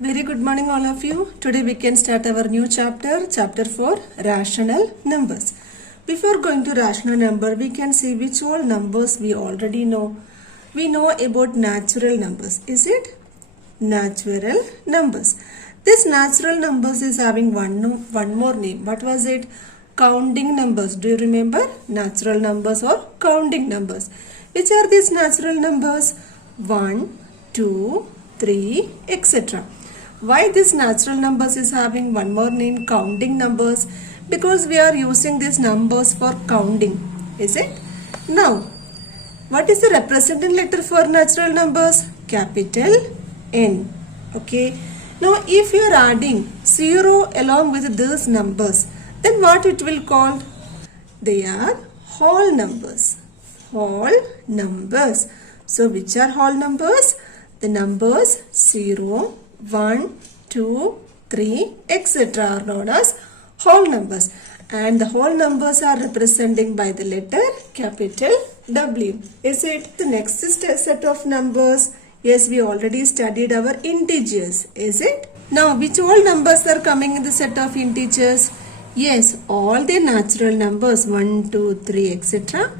Very good morning all of you. Today we can start our new chapter, chapter 4, rational numbers. Before going to rational number, we can see which all numbers we already know. We know about natural numbers. Is it? Natural numbers. This natural numbers is having one more name. What was it? Counting numbers. Do you remember? Natural numbers or counting numbers. Which are these natural numbers? 1, 2, 3, etc. Why this natural numbers is having one more name, counting numbers? Because we are using these numbers for counting. Is it? Now, what is the representing letter for natural numbers? Capital N. Okay. Now, if you are adding 0 along with these numbers, then what it will call? They are whole numbers. Whole numbers. So, which are whole numbers? The numbers 0, 1, 2, 3, etc. are known as whole numbers. And the whole numbers are representing by the letter capital W. Is it the next set of numbers? Yes, we already studied our integers. Is it? Now, which all numbers are coming in the set of integers? Yes, all the natural numbers 1, 2, 3, etc.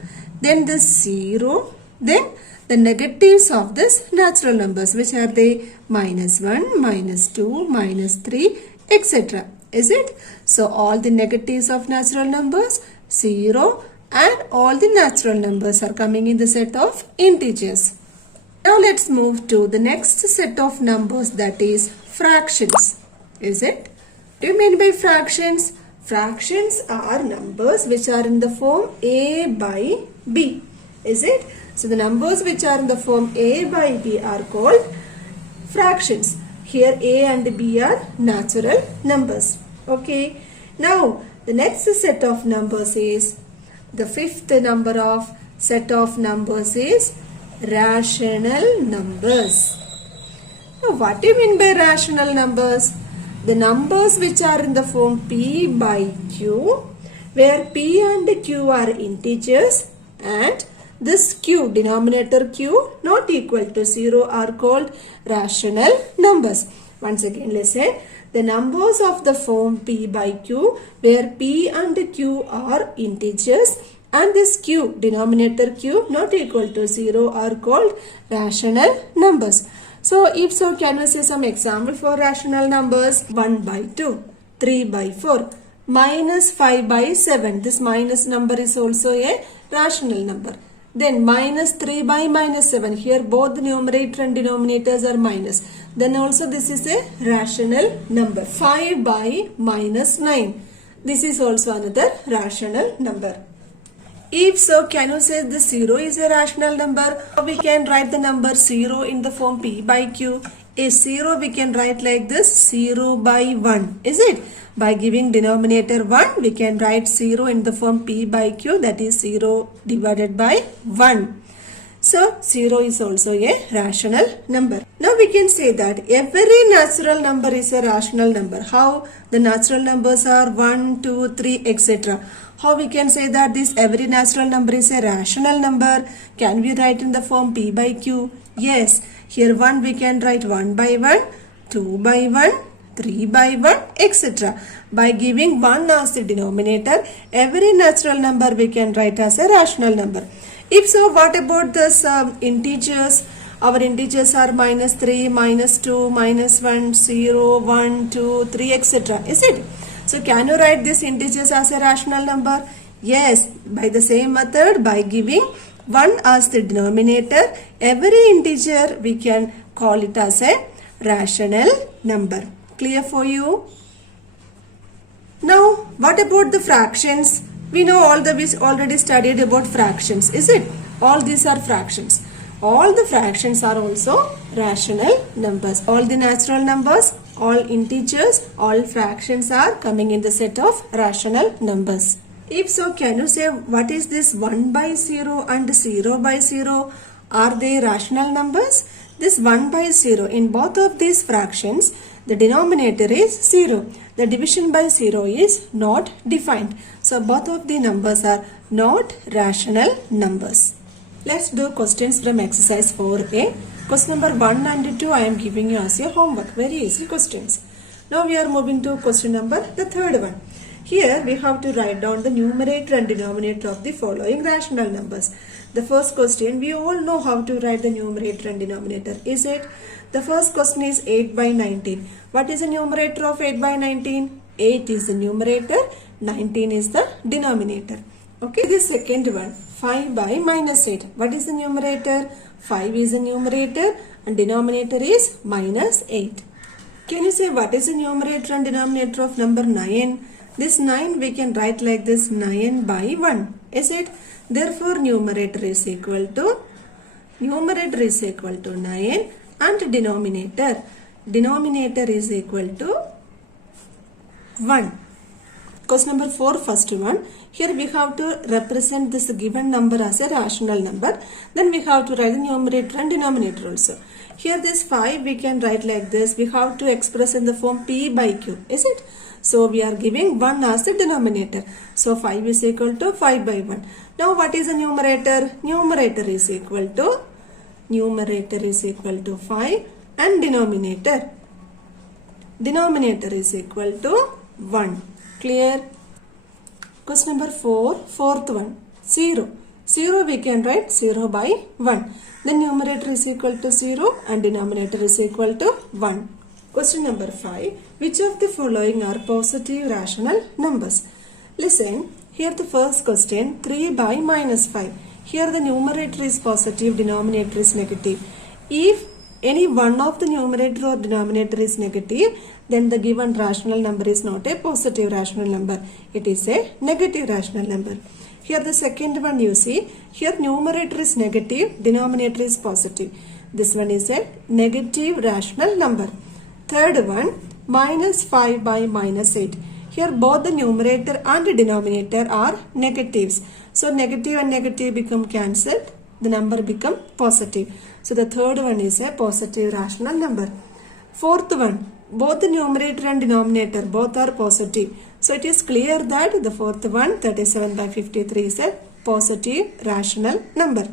Then the 0. Then the negatives of this natural numbers, which are they? -1, -2, -3, etc. Is it? So, all the negatives of natural numbers, 0, and all the natural numbers are coming in the set of integers. Now, let's move to the next set of numbers, that is fractions. Is it? What do you mean by fractions? Fractions are numbers which are in the form A by B. Is it? So, the numbers which are in the form A by B are called fractions. Here A and B are natural numbers. Okay. Now, the next set of numbers is, the fifth number of set of numbers is rational numbers. Now, what do you mean by rational numbers? The numbers which are in the form P by Q, where P and Q are integers and this Q, denominator Q, not equal to 0 are called rational numbers. Once again listen, the numbers of the form P by Q, where P and Q are integers and this Q, denominator Q, not equal to 0 are called rational numbers. So, if so, can you say some example for rational numbers? 1 by 2, 3 by 4, -5 by 7. This minus number is also a rational number. Then -3 by -7. Here both the numerator and denominators are minus. Then also this is a rational number. 5 by -9. This is also another rational number. If so, can you say the 0 is a rational number? We can write the number 0 in the form P by Q. A 0 we can write like this, 0 by 1. Is it? By giving denominator 1, we can write 0 in the form P by Q, that is 0 divided by 1. So, 0 is also a rational number. Now, we can say that every natural number is a rational number. How? The natural numbers are 1, 2, 3, etc. How we can say that this every natural number is a rational number? Can we write in the form P by Q? Yes. Here 1 we can write 1 by 1, 2 by 1, 3 by 1, etc. By giving 1 as the denominator, every natural number we can write as a rational number. If so, what about this integers? Our integers are -3, -2, -1, 0, 1, 2, 3, etc. Is it? So, can you write these integers as a rational number? Yes, by the same method, by giving 1 as the denominator, every integer we can call it as a rational number. Clear for you? Now, what about the fractions? We know we already studied about fractions. Is it? All these are fractions. All the fractions are also rational numbers. All the natural numbers, all integers, all fractions are coming in the set of rational numbers. If so, can you say what is this 1 by 0 and 0 by 0? Are they rational numbers? This 1 by 0, in both of these fractions, the denominator is 0. The division by 0 is not defined. So, both of the numbers are not rational numbers. Let's do questions from exercise 4a. Question number 1 and 2 I am giving you as your homework. Very easy questions. Now we are moving to question number the third one. Here we have to write down the numerator and denominator of the following rational numbers. The first question, we all know how to write the numerator and denominator. Is it? The first question is 8 by 19. What is the numerator of 8 by 19? 8 is the numerator, 19 is the denominator. Okay, the second one, 5 by minus 8. What is the numerator? 5 is the numerator and denominator is minus 8. Can you say what is the numerator and denominator of number 9? This 9 we can write like this, 9 by 1. Is it? Therefore, numerator is equal to 9 and denominator is equal to 1. Question number 4, first one. Here we have to represent this given number as a rational number. Then we have to write the numerator and denominator also. Here this 5 we can write like this. We have to express in the form P by Q. Is it? So we are giving 1 as the denominator. So 5 is equal to 5 by 1. Now what is the numerator? Numerator is equal to 5 and denominator is equal to 1. Clear? Question number 4, fourth one, 0. 0 we can write 0 by 1. The numerator is equal to 0 and denominator is equal to 1. Question number 5, which of the following are positive rational numbers? Listen, here the first question, 3 by minus 5. Here the numerator is positive, denominator is negative. If any one of the numerator or denominator is negative, then the given rational number is not a positive rational number. It is a negative rational number. Here the second one you see, here numerator is negative, denominator is positive. This one is a negative rational number. Third one, minus 5 by minus 8. Here both the numerator and the denominator are negatives. So negative and negative become cancelled. The number become positive. So the third one is a positive rational number. Fourth one, both the numerator and denominator both are positive. So it is clear that the fourth one, 37 by 53 is a positive rational number.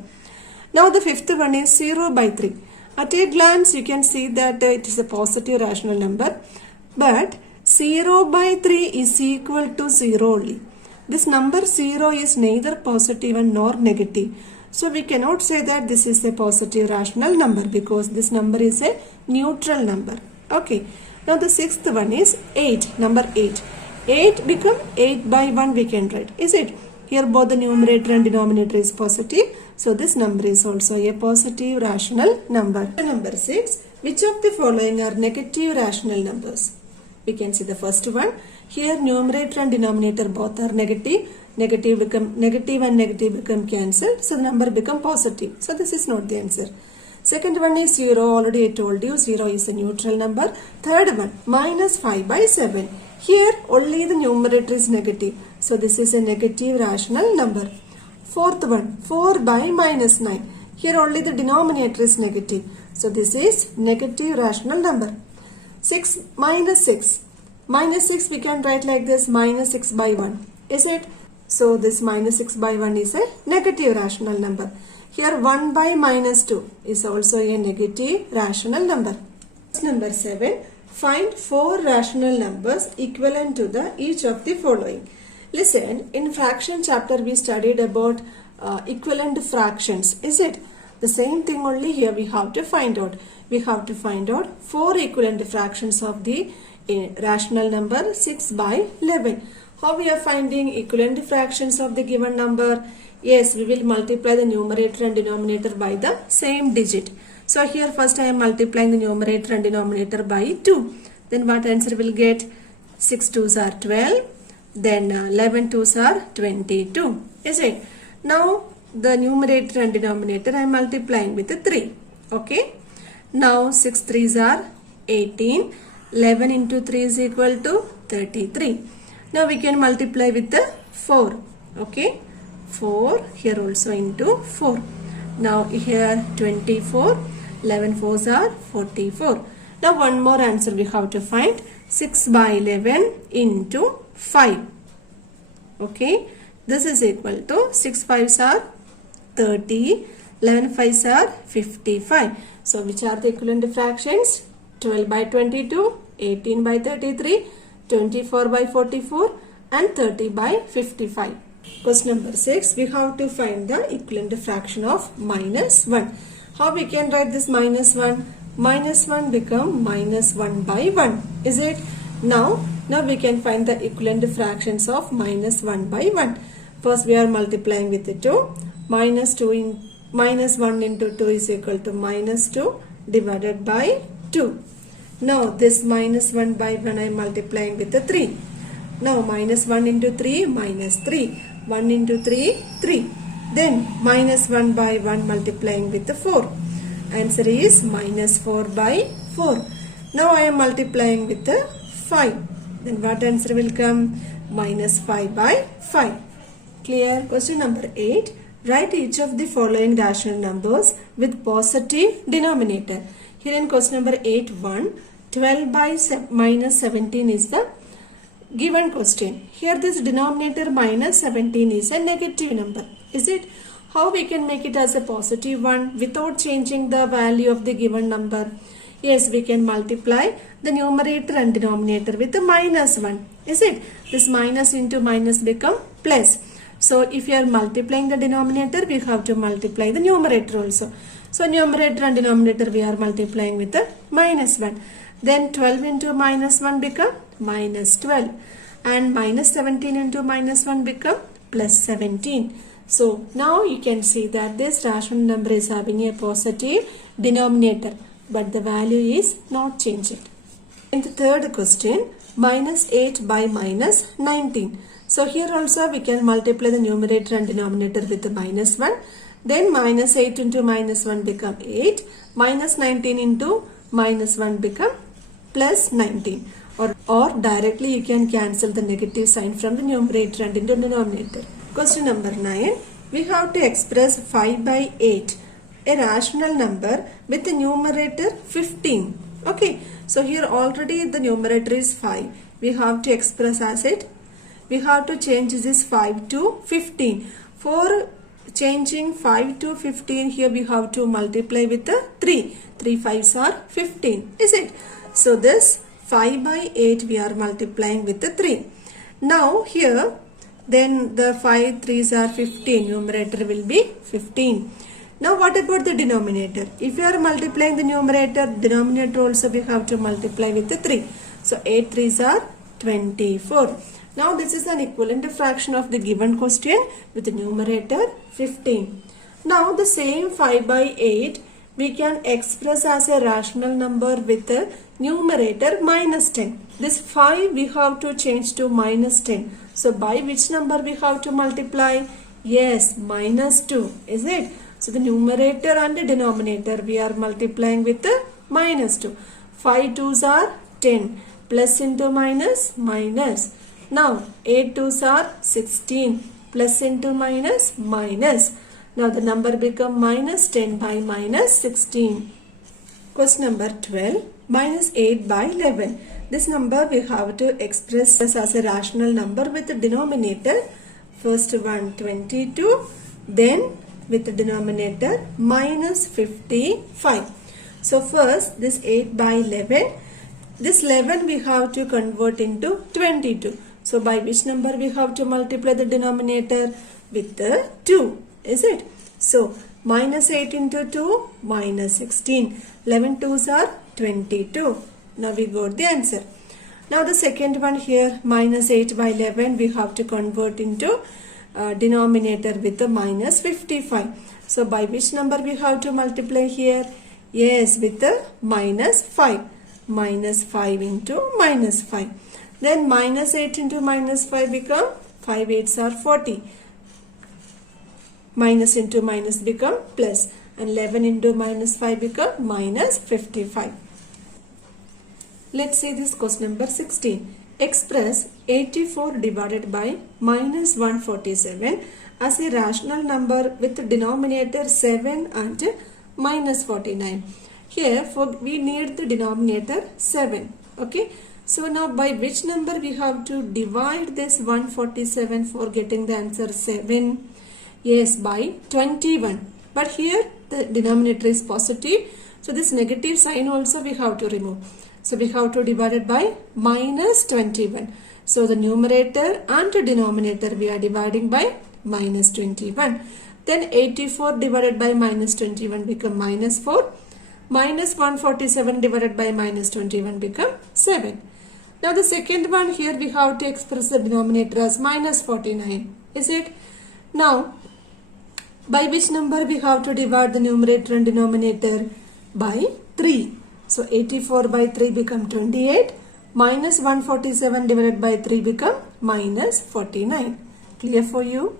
Now the fifth one is 0 by 3. At a glance you can see that it is a positive rational number. But 0 by 3 is equal to 0 only. This number 0 is neither positive and nor negative. So we cannot say that this is a positive rational number because this number is a neutral number. Okay. Now the sixth one is 8. Number 8. 8 become 8 by 1 we can write. Is it? Here both the numerator and denominator is positive. So this number is also a positive rational number. Number 6. Which of the following are negative rational numbers? We can see the first one. Here numerator and denominator both are negative. Negative and negative become cancelled. So the number become positive. So this is not the answer. Second one is 0. Already I told you 0 is a neutral number. Third one, minus 5 by 7. Here only the numerator is negative. So this is a negative rational number. Fourth one, 4 by minus 9. Here only the denominator is negative. So this is negative rational number. 6 minus 6. Minus 6 we can write like this, minus 6 by 1. Is it? So this minus 6 by 1 is a negative rational number. Here 1 by minus 2 is also a negative rational number. Number 7. Find 4 rational numbers equivalent to each of the following. Listen, in fraction chapter we studied about equivalent fractions. Is it? The same thing only here we have to find out. We have to find out 4 equivalent fractions of the rational number 6 by 11. How we are finding equivalent fractions of the given number? Yes, we will multiply the numerator and denominator by the same digit. So here first I am multiplying the numerator and denominator by 2. Then what answer will get? 6 2s are 12. Then 11 2s are 22. Is it? Now the numerator and denominator I am multiplying with the 3. Okay. Now 6 3s are 18. 11 into 3 is equal to 33. Now we can multiply with the 4. Okay. 4 here also into 4. Now here 24. 11 4s are 44. Now one more answer we have to find. 6 by 11 into 5. Okay. This is equal to 6 5s are 30. 11 5s are 55. So which are the equivalent fractions? 12 by 22, 18 by 33, 24 by 44 and 30 by 55. Question number 6. We have to find the equivalent fraction of minus 1. How we can write this minus 1? Minus 1 become minus 1 by 1. Is it? Now we can find the equivalent fractions of minus 1 by 1. First we are multiplying with the 2. Minus 1 into 2 is equal to minus 2 divided by 2. Now this minus 1 by 1 I am multiplying with the 3. Now minus 1 into 3 minus 3. 1 into 3 3. Then minus 1 by 1 multiplying with the 4. Answer is minus 4 by 4. Now I am multiplying with the 5. Then what answer will come? Minus 5 by 5. Clear? Question number 8. Write each of the following rational numbers with positive denominator. Here in question number 8.1, 12 by minus 17 is the given question. Here this denominator minus 17 is a negative number. Is it? How we can make it as a positive one without changing the value of the given number? Yes, we can multiply the numerator and denominator with the minus 1. Is it? This minus into minus become plus. So if you are multiplying the denominator, we have to multiply the numerator also. So numerator and denominator we are multiplying with the minus 1. Then 12 into minus 1 become minus 12. And minus 17 into minus 1 become plus 17. So now you can see that this rational number is having a positive denominator, but the value is not changed. In the third question, minus 8 by minus 19. So here also we can multiply the numerator and denominator with the minus 1. Then minus 8 into minus 1 become 8. Minus 19 into minus 1 become plus 19. Or directly you can cancel the negative sign from the numerator and into denominator. Question number 9. We have to express 5 by 8, a rational number with the numerator 15. Okay. So here already the numerator is 5. We have to express as it. We have to change this 5 to 15. For changing 5 to 15, here we have to multiply with the 3. 3 5s are 15. Is it? So this 5 by 8 we are multiplying with the 3. Now here then the 5 3s are 15. Numerator will be 15. Now what about the denominator? If you are multiplying the numerator, denominator also we have to multiply with the 3. So 8 3s are 24. Now this is an equivalent fraction of the given question with the numerator 15. Now the same 5 by 8 we can express as a rational number with the numerator minus 10. This 5 we have to change to minus 10. So by which number we have to multiply? Yes, minus 2. Is it? So the numerator and the denominator we are multiplying with the minus 2. 5 2s are 10. Plus into minus, minus. Now 8 2s are 16. Plus into minus, minus. Now the number become minus 10 by minus 16. Question number 12. Minus 8 by 11. This number we have to express as a rational number with the denominator. First one 22. Then with the denominator minus 55. So first this 8 by 11. This 11 we have to convert into 22. So by which number we have to multiply the denominator? With the 2. Is it? So minus 8 into 2 minus 16. 11 2s are 22. Now we got the answer. Now the second one here minus 8 by 11 we have to convert into denominator with the minus 55. So by which number we have to multiply here? Yes, with the minus 5. Minus 5 into minus 5. Then minus 8 into minus 5 become 5 8s are 40. Minus into minus become plus. And 11 into minus 5 become minus 55. Let's see this question number 16. Express 84 divided by minus 147 as a rational number with the denominator 7 and minus 49. Here we need the denominator 7. Okay. So now by which number we have to divide this 147 for getting the answer 7? Yes, by 21. But here the denominator is positive. So this negative sign also we have to remove. So we have to divide it by minus 21. So the numerator and the denominator we are dividing by minus 21. Then 84 divided by minus 21 become minus 4. Minus 147 divided by minus 21 become 7. Now the second one here we have to express the denominator as minus 49. Is it? Now by which number we have to divide the numerator and denominator? By 3. So 84 by 3 become 28. Minus 147 divided by 3 become minus 49. Clear for you?